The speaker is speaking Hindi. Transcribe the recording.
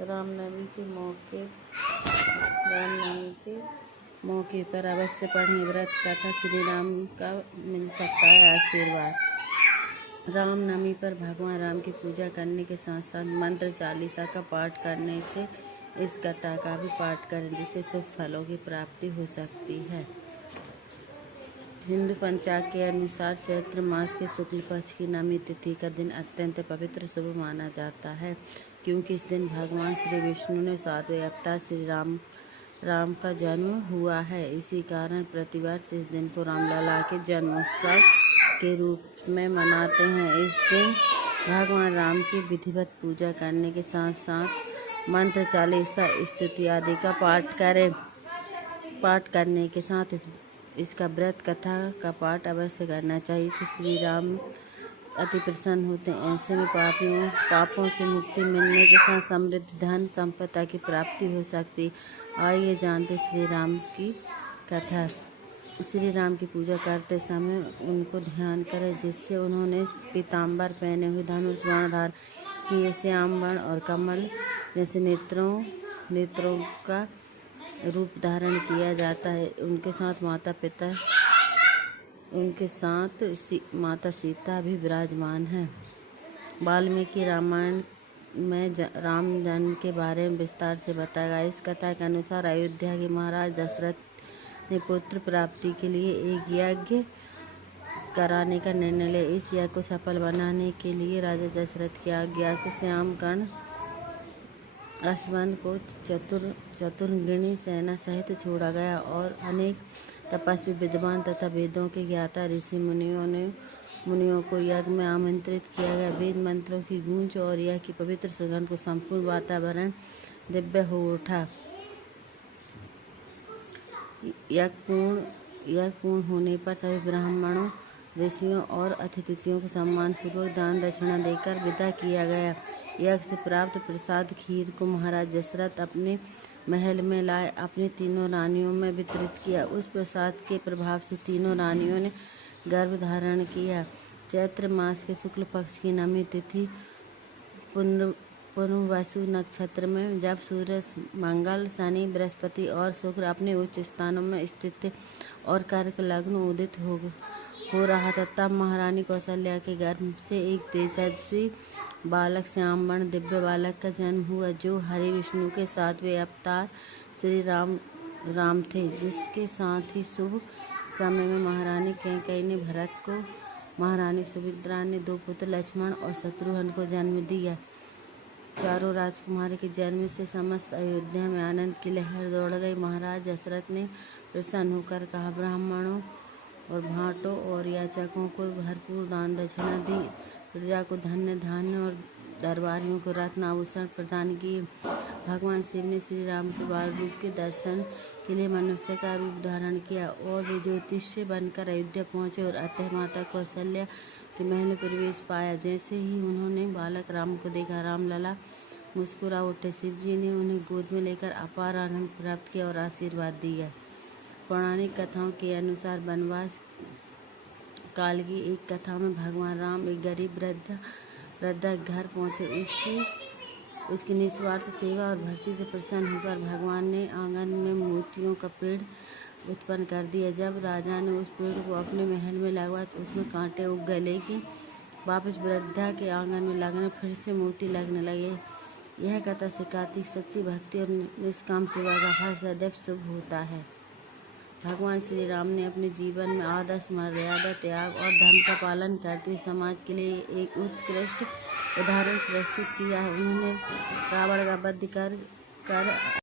रामनवमी के मौके पर अवश्य पढ़ें व्रत कथा। श्री राम का मिल सकता है आशीर्वाद। रामनवमी पर भगवान राम की पूजा करने के साथ साथ मंत्र चालीसा का पाठ करने से इस कथा का भी पाठ करें, जिससे शुभ फलों की प्राप्ति हो सकती है। हिंदू पंचांग के अनुसार चैत्र मास के शुक्ल पक्ष की नवमी तिथि का दिन अत्यंत पवित्र शुभ माना जाता है, क्योंकि इस दिन भगवान श्री विष्णु ने 7वें अवतार श्री राम का जन्म हुआ है। इसी कारण प्रतिवर्ष इस दिन को रामलला के जन्मोत्सव के रूप में मनाते हैं। इस दिन भगवान राम की विधिवत पूजा करने के साथ साथ मंत्र चालीसा स्तुति आदि का पाठ करें। पाठ करने के साथ इसका व्रत कथा का पाठ अवश्य करना चाहिए कि श्री राम अति प्रसन्न होते हैं। ऐसे में पापों से मुक्ति मिलने के साथ समृद्ध धन संपदा की प्राप्ति हो सकती। आइए जानते श्री राम की कथा। श्री राम की पूजा करते समय उनको ध्यान करें, जिससे उन्होंने पीताम्बर पहने हुए, धनुष बाण धारण किए, श्याम वर्ण और कमल जैसे नेत्रों का रूप धारण किया जाता है। उनके साथ माता सीता भी विराजमान है। वाल्मीकि रामायण में राम जन्म के बारे में विस्तार से बताया गया। इस कथा के अनुसार अयोध्या के महाराज दशरथ ने पुत्र प्राप्ति के लिए एक यज्ञ कराने का निर्णय लिया। इस यज्ञ को सफल बनाने के लिए राजा दशरथ की आज्ञा से श्यामकर्ण अश्वन को चतुर्गिणी सेना सहित छोड़ा गया और अनेक तपस्वी, विद्वान तथा वेदों के ज्ञाता ऋषि मुनियों को यज्ञ में आमंत्रित किया गया। वेद मंत्रों की गूंज और यज्ञ की पवित्र सुगंध को संपूर्ण वातावरण दिव्य हो उठा। यज्ञ पूर्ण होने पर सभी ब्राह्मणों, ऋषियों और अतिथियों को सम्मान पूर्वक दान दक्षिणा देकर विदा किया गया। यज्ञ से प्राप्त प्रसाद खीर को महाराज दशरथ अपने महल में लाए अपनी तीनों रानियों में वितरित किया। उस प्रसाद के प्रभाव से तीनों रानियों ने गर्भ धारण किया। चैत्र मास के शुक्ल पक्ष की नवमी तिथि पुनर्वसु नक्षत्र में जब सूर्य, मंगल, शनि, बृहस्पति और शुक्र अपने उच्च स्थानों में स्थित थे और कर्क लग्न उदित हो रहा था, तब महारानी कौशल्या के गर्भ से एक तेजस्वी बालक श्यामवर्ण दिव्य बालक का जन्म हुआ, जो हरि विष्णु के 7वें अवतार श्री राम थे। जिसके साथ ही शुभ समय में महारानी कैकेयी ने भरत को, महारानी सुमित्रा ने 2 पुत्र लक्ष्मण और शत्रुघ्न को जन्म दिया। चारों राजकुमारी के जन्म से समस्त अयोध्या में आनंद की लहर दौड़ गई। महाराज दशरथ ने प्रसन्न होकर कहा, ब्राह्मणों और भाटों और याचकों को भरपूर दान दक्षिणा दी, प्रजा को धन्य धान्य और दरबारियों को रत्न आभूषण प्रदान किए। भगवान शिव ने श्री राम के बाल रूप के दर्शन के लिए मनुष्य का रूप धारण किया और वे ज्योतिषी बनकर अयोध्या पहुंचे और अतः माता कौशल्या के महल में प्रवेश पाया। जैसे ही उन्होंने बालक राम को देखा, रामलला मुस्कुरा उठे। शिव जी ने उन्हें गोद में लेकर अपार आनंद प्राप्त किया और आशीर्वाद दिया। पौराणिक कथाओं के अनुसार वनवास काल की एक कथा में भगवान राम एक गरीब वृद्धा घर पहुंचे। उसकी निस्वार्थ सेवा और भक्ति से प्रसन्न होकर भगवान ने आंगन में मोतियों का पेड़ उत्पन्न कर दिया। जब राजा ने उस पेड़ को अपने महल में लगवाया तो उसमें कांटे उग गए, लेकिन वापस वृद्धा के आंगन में लगने फिर से मोती लगने लगे। यह कथा सिखाती सच्ची भक्ति और निष्काम सेवा का फल सदैव शुभ होता है। भगवान श्री राम ने अपने जीवन में आदर्श, मर्यादा, त्याग और धर्म का पालन करते हुए समाज के लिए एक उत्कृष्ट उदाहरण प्रस्तुत किया। उन्होंने रावण का वध कर